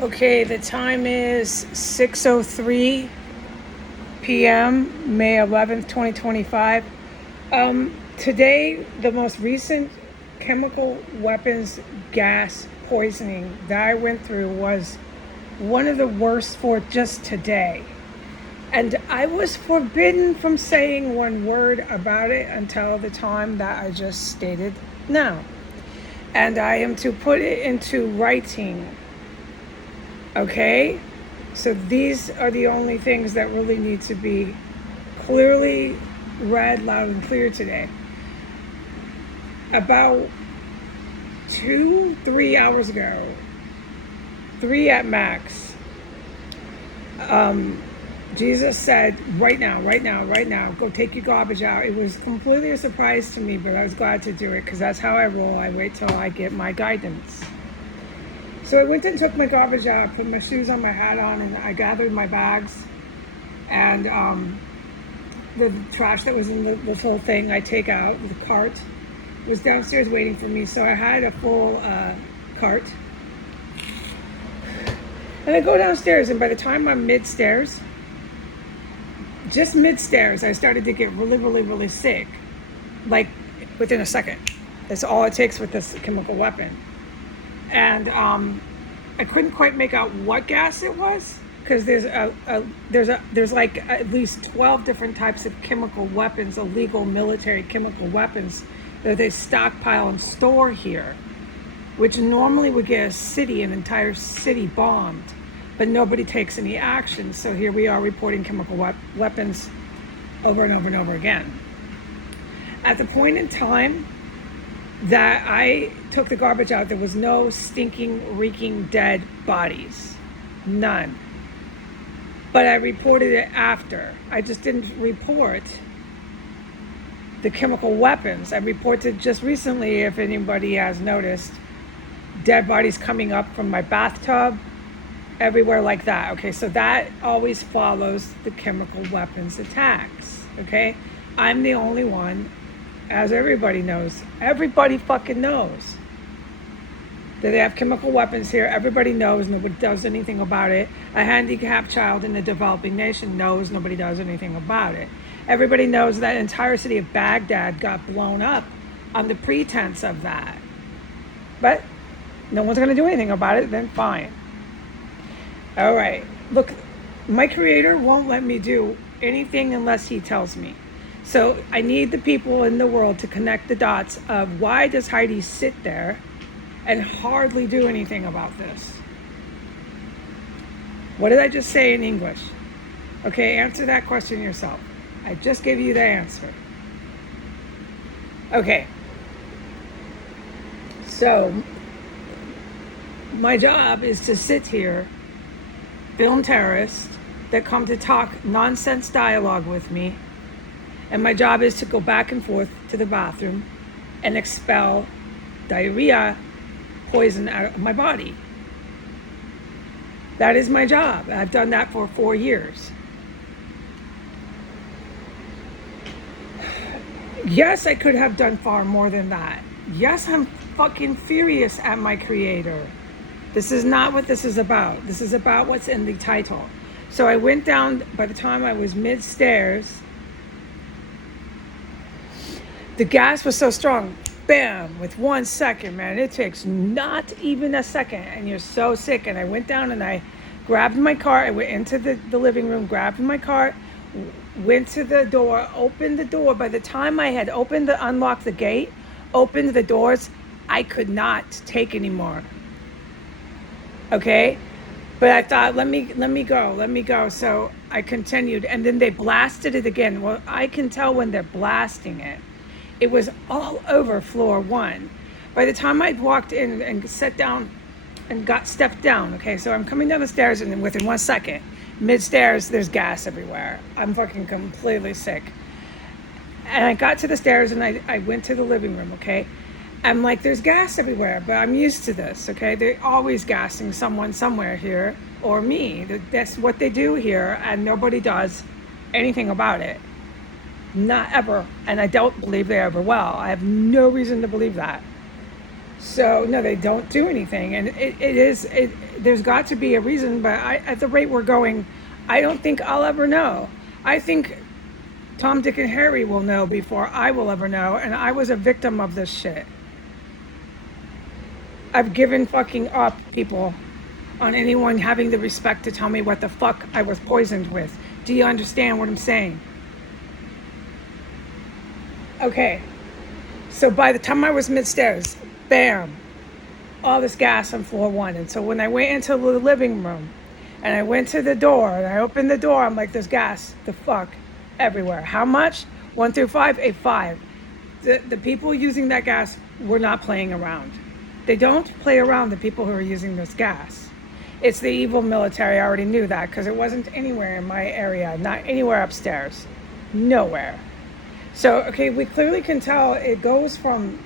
Okay, the time is 6:03 p.m., May 11th, 2025. Today, the most recent chemical weapons gas poisoning that I went through was one of the worst for just today. And I was forbidden from saying one word about it until the time that I just stated now. And I am to put it into writing. Okay? So these are the only things that really need to be clearly read loud and clear today. About 2-3 hours ago, 3 at max, Jesus said, right now, go take your garbage out. It was completely a surprise to me, but I was glad to do it because that's how I roll. I wait till I get my guidance. So I went and took my garbage out, put my shoes on, my hat on, and I gathered my bags. And the trash that was in the little thing I take out, the cart, was downstairs waiting for me. So I had a full cart. And I go downstairs, and by the time I'm mid-stairs, just mid-stairs, I started to get really, really, really sick. Like within a second. That's all it takes with this chemical weapon. And I couldn't quite make out what gas it was because there's like at least 12 different types of chemical weapons, illegal military chemical weapons that they stockpile and store here, which normally would get a city, an entire city bombed, but nobody takes any action. So here we are reporting chemical weapons over and over and over again. At the point in time that I took the garbage out, there was no stinking, reeking, dead bodies. None. But I reported it after. I just didn't report the chemical weapons. I reported just recently, if anybody has noticed, dead bodies coming up from my bathtub, everywhere like that. Okay, so that always follows the chemical weapons attacks. Okay, I'm the only one. As everybody knows, everybody fucking knows that they have chemical weapons here. Everybody knows, nobody does anything about it. A handicapped child in a developing nation knows, nobody does anything about it. Everybody knows that entire city of Baghdad got blown up on the pretense of that. But no one's going to do anything about it, then fine. All right, look, my creator won't let me do anything unless he tells me. So I need the people in the world to connect the dots of why does Heidi sit there and hardly do anything about this? What did I just say in English? Okay, answer that question yourself. I just gave you the answer. Okay. So my job is to sit here, film terrorists that come to talk nonsense dialogue with me. And my job is to go back and forth to the bathroom and expel diarrhea, poison out of my body. That is my job. I've done that for 4 years. Yes, I could have done far more than that. Yes, I'm fucking furious at my creator. This is not what this is about. This is about what's in the title. So I went down, by the time I was mid-stairs, the gas was so strong, bam, with 1 second, man. It takes not even a second, and you're so sick. And I went down and I grabbed my cart. I went into the living room, grabbed my cart, went to the door, opened the door. By the time I had unlocked the gate, opened the doors, I could not take anymore. Okay? But I thought, let me go. So I continued, and then they blasted it again. Well, I can tell when they're blasting it. It was all over floor 1. By the time I walked in and sat down and stepped down, okay, so I'm coming down the stairs, and then within 1 second, mid-stairs, there's gas everywhere. I'm fucking completely sick. And I got to the stairs, and I went to the living room, okay? I'm like, there's gas everywhere, but I'm used to this, okay? They're always gassing someone somewhere here, or me. That's what they do here, and nobody does anything about it. Not ever. And I don't believe they ever will. I have no reason to believe that. So no, they don't do anything. And there's got to be a reason, but at the rate we're going, I don't think I'll ever know. I think Tom, Dick, and Harry will know before I will ever know, and I was a victim of this shit. I've given fucking up, people, on anyone having the respect to tell me what the fuck I was poisoned with. Do you understand what I'm saying? Okay, so by the time I was mid-stairs, bam, all this gas on floor 1. And so when I went into the living room and I went to the door and I opened the door, I'm like, there's gas, the fuck, everywhere. How much? 1 through 5, a 5. The people using that gas were not playing around. They don't play around, the people who are using this gas. It's the evil military. I already knew that because it wasn't anywhere in my area, not anywhere upstairs, nowhere. So, okay, we clearly can tell it goes from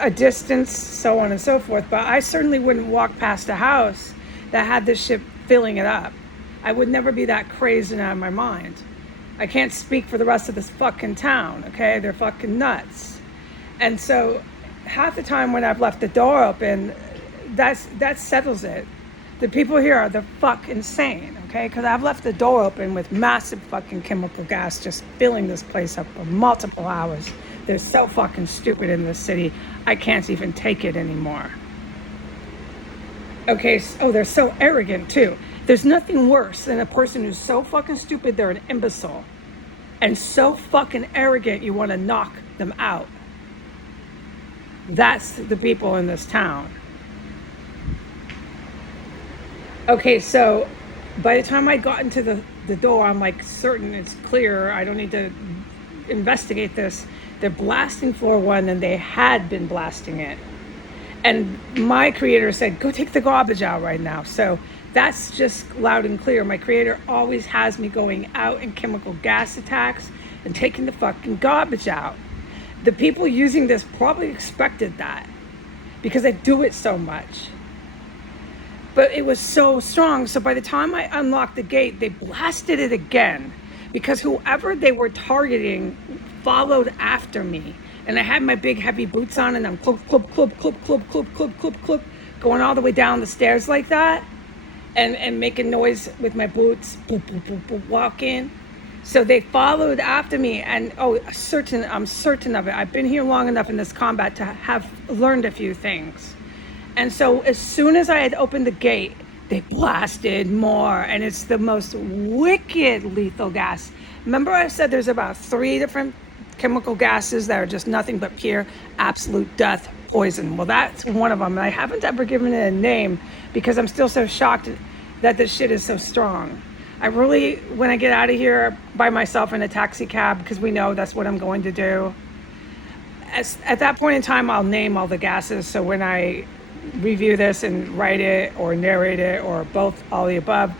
a distance, so on and so forth, but I certainly wouldn't walk past a house that had this shit filling it up. I would never be that crazed and out of my mind. I can't speak for the rest of this fucking town, okay? They're fucking nuts. And so half the time when I've left the door open, that settles it. The people here are the fuck insane, okay? Because I've left the door open with massive fucking chemical gas just filling this place up for multiple hours. They're so fucking stupid in this city, I can't even take it anymore. Okay, oh, they're so arrogant too. There's nothing worse than a person who's so fucking stupid they're an imbecile. And so fucking arrogant you want to knock them out. That's the people in this town. Okay, so by the time I got into the door, I'm like certain it's clear. I don't need to investigate this. They're blasting floor 1 and they had been blasting it. And my creator said, go take the garbage out right now. So that's just loud and clear. My creator always has me going out in chemical gas attacks and taking the fucking garbage out. The people using this probably expected that because I do it so much. But it was so strong. So by the time I unlocked the gate, they blasted it again because whoever they were targeting followed after me. And I had my big heavy boots on and I'm clop, clop, clop, clop, clop, clop, clop, clop, clop, going all the way down the stairs like that and making noise with my boots, boop, boop, boop, boop, walking. So they followed after me and I'm certain of it. I've been here long enough in this combat to have learned a few things. And so as soon as I had opened the gate, they blasted more. And it's the most wicked lethal gas. Remember I said there's about 3 different chemical gases that are just nothing but pure, absolute death, poison. Well, that's one of them. And I haven't ever given it a name because I'm still so shocked that this shit is so strong. I really, when I get out of here by myself in a taxi cab, because we know that's what I'm going to do, at that point in time, I'll name all the gases. So when I review this and write it or narrate it or both, all the above,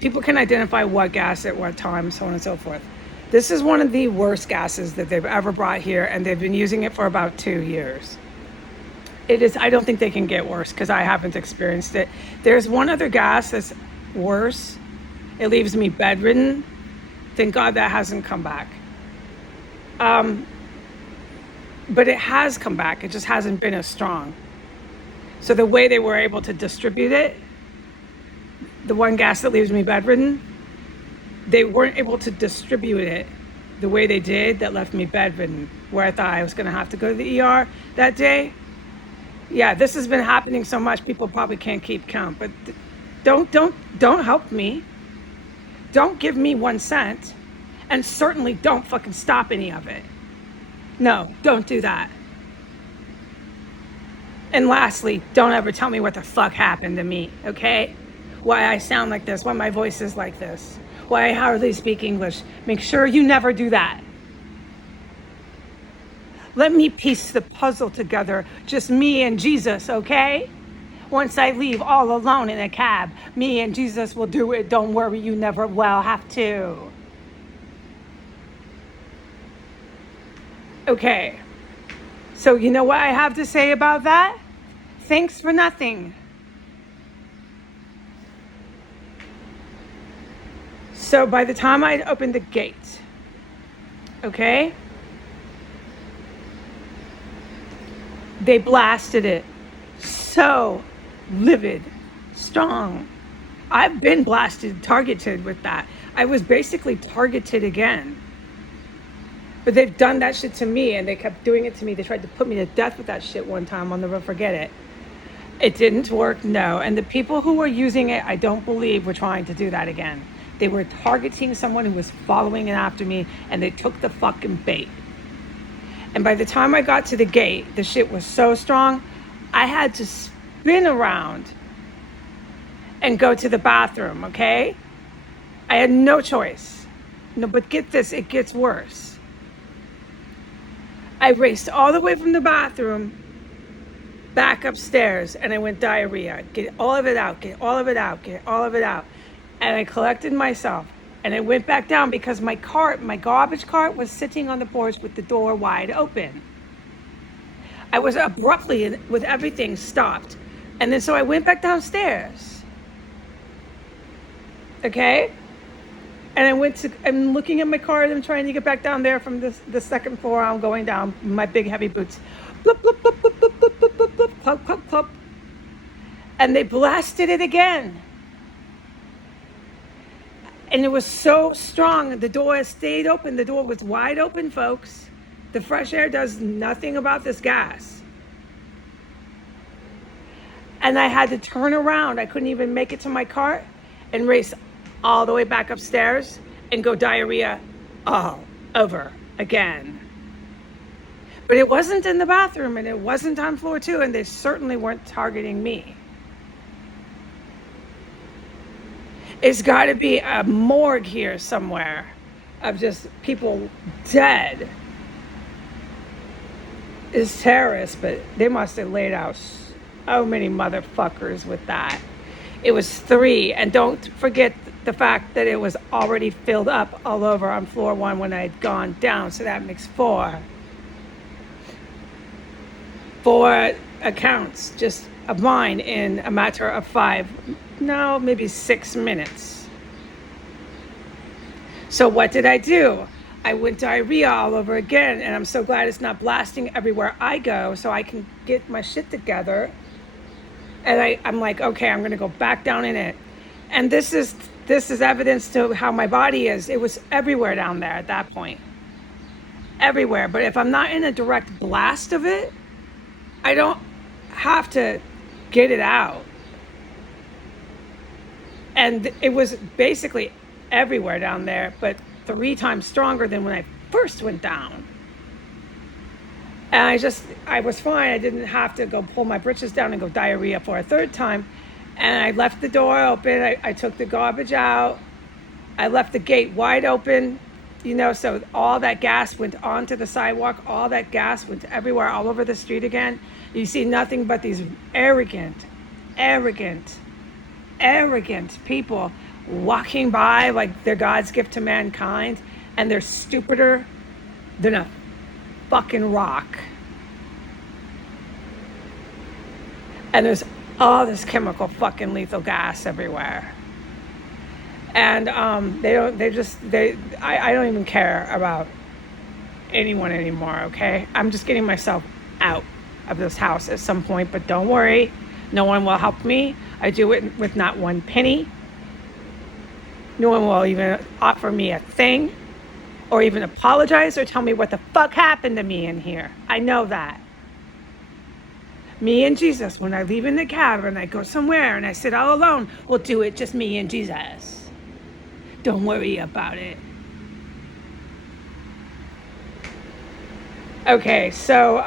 people can identify what gas at what time, so on and so forth. This is one of the worst gases that they've ever brought here, and they've been using it for about 2 years. It is, I don't think they can get worse because I haven't experienced it. There's one other gas that's worse. It leaves me bedridden. Thank God that hasn't come back. But it has come back. It just hasn't been as strong. So the way they were able to distribute it, the one gas that leaves me bedridden, they weren't able to distribute it the way they did that left me bedridden, where I thought I was going to have to go to the ER that day. Yeah, this has been happening so much, people probably can't keep count. But don't help me. Don't give me 1 cent. And certainly don't fucking stop any of it. No, don't do that. And lastly, don't ever tell me what the fuck happened to me, okay? Why I sound like this, why my voice is like this, why I hardly speak English. Make sure you never do that. Let me piece the puzzle together, just me and Jesus, okay? Once I leave all alone in a cab, me and Jesus will do it. Don't worry, you never will have to. Okay. So you know what I have to say about that? Thanks for nothing. So by the time I'd opened the gate, okay, they blasted it so livid, strong. I've been blasted, targeted with that. I was basically targeted again. But they've done that shit to me, and they kept doing it to me. They tried to put me to death with that shit one time. I'll never forget it. It didn't work, no. And the people who were using it, I don't believe were trying to do that again. They were targeting someone who was following after me, and they took the fucking bait. And by the time I got to the gate, the shit was so strong, I had to spin around and go to the bathroom, okay? I had no choice. No, but get this, it gets worse. I raced all the way from the bathroom back upstairs, and I went diarrhea. Get all of it out, get all of it out, get all of it out. And I collected myself, and I went back down because my garbage cart was sitting on the porch with the door wide open. I was abruptly, with everything, stopped. And then so I went back downstairs. Okay? And I'm looking at my car, and I'm trying to get back down there from the second floor. I'm going down with my big heavy boots. Bloop, bloop, bloop, bloop, bloop, bloop, bloop, bloop, bloop, plop, plop, plop. And they blasted it again. And it was so strong. The door stayed open. The door was wide open, folks. The fresh air does nothing about this gas. And I had to turn around. I couldn't even make it to my car and race all the way back upstairs and go diarrhea all over again. But it wasn't in the bathroom, and it wasn't on floor 2, and they certainly weren't targeting me. It's got to be a morgue here somewhere of just people dead. It's terrorists, but they must have laid out so many motherfuckers with that. It was 3, and don't forget the fact that it was already filled up all over on floor 1 when I had gone down, so that makes 4. 4 accounts just of mine in a matter of maybe 6 minutes. So what did I do? I went diarrhea all over again, and I'm so glad it's not blasting everywhere I go, so I can get my shit together. And I'm like, okay, I'm going to go back down in it. And this is evidence to how my body is. It was everywhere down there at that point. Everywhere. But if I'm not in a direct blast of it, I don't have to get it out. And it was basically everywhere down there, but 3 times stronger than when I first went down. And I was fine. I didn't have to go pull my britches down and go diarrhea for a 3rd time. And I left the door open. I took the garbage out. I left the gate wide open, so all that gas went onto the sidewalk. All that gas went everywhere, all over the street again. You see nothing but these arrogant people walking by like they're God's gift to mankind, and they're stupider than a fucking rock. And there's all this chemical fucking lethal gas everywhere. And I don't even care about anyone anymore, okay? I'm just getting myself out of this house at some point, but don't worry, no one will help me. I do it with not one penny. No one will even offer me a thing, or even apologize or tell me what the fuck happened to me in here. I know that. Me and Jesus, when I leave in the cab and I go somewhere and I sit all alone, we'll do it just me and Jesus. Don't worry about it. Okay, so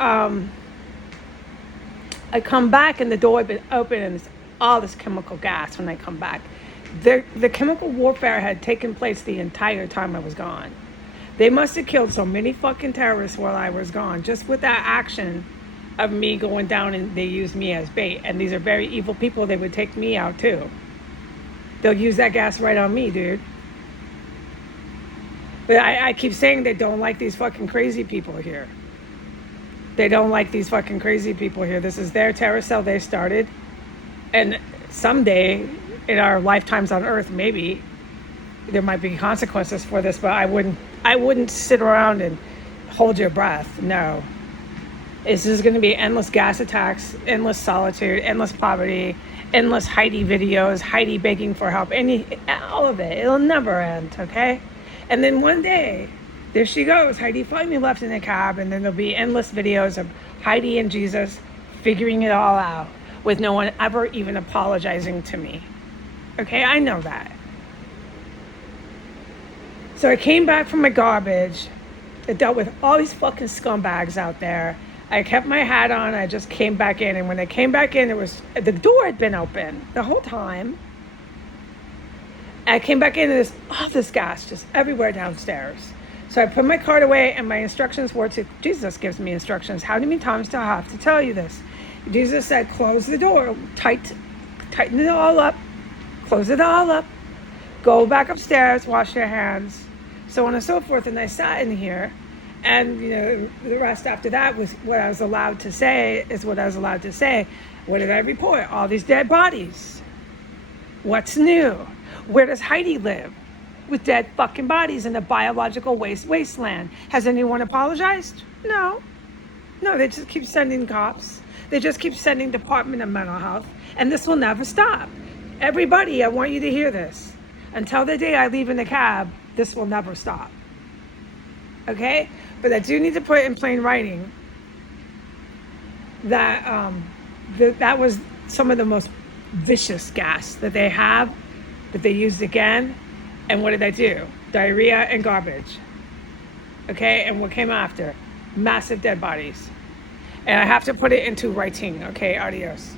I come back and the door had been open, and there's all this chemical gas when I come back. The chemical warfare had taken place the entire time I was gone. They must have killed so many fucking terrorists while I was gone, just with that action of me going down, and they used me as bait. And these are very evil people. They would take me out too. They'll use that gas right on me, dude. But I keep saying they don't like these fucking crazy people here. They don't like these fucking crazy people here. This is their terror cell they started. And someday in our lifetimes on Earth, maybe there might be consequences for this, but I wouldn't sit around and hold your breath. No. This is going to be endless gas attacks, endless solitude, endless poverty, endless Heidi videos, Heidi begging for help, all of it. It'll never end, okay? And then one day, there she goes, Heidi finally left in the cab, and then there'll be endless videos of Heidi and Jesus figuring it all out with no one ever even apologizing to me. Okay, I know that. So I came back from my garbage. I dealt with all these fucking scumbags out there. I kept my hat on. I just came back in. And when I came back in, the door had been open the whole time. I came back in and there's all this gas just everywhere downstairs. So I put my card away, and my instructions were Jesus gives me instructions. How many times do I have to tell you this? Jesus said, close the door, tighten it all up, close it all up, go back upstairs, wash your hands, so on and so forth. And I sat in here, and the rest after that was what I was allowed to say. What did I report? All these dead bodies. What's new? Where does Heidi live? With dead fucking bodies in a biological wasteland. Has anyone apologized? No, they just keep sending cops. They just keep sending Department of Mental Health, and this will never stop. Everybody, I want you to hear this. Until the day I leave in the cab, this will never stop. Okay? But I do need to put in plain writing that that was some of the most vicious gas that they have, that they used again. And what did I do? Diarrhea and garbage. Okay? And what came after? Massive dead bodies. And I have to put it into writing. Okay? Adios.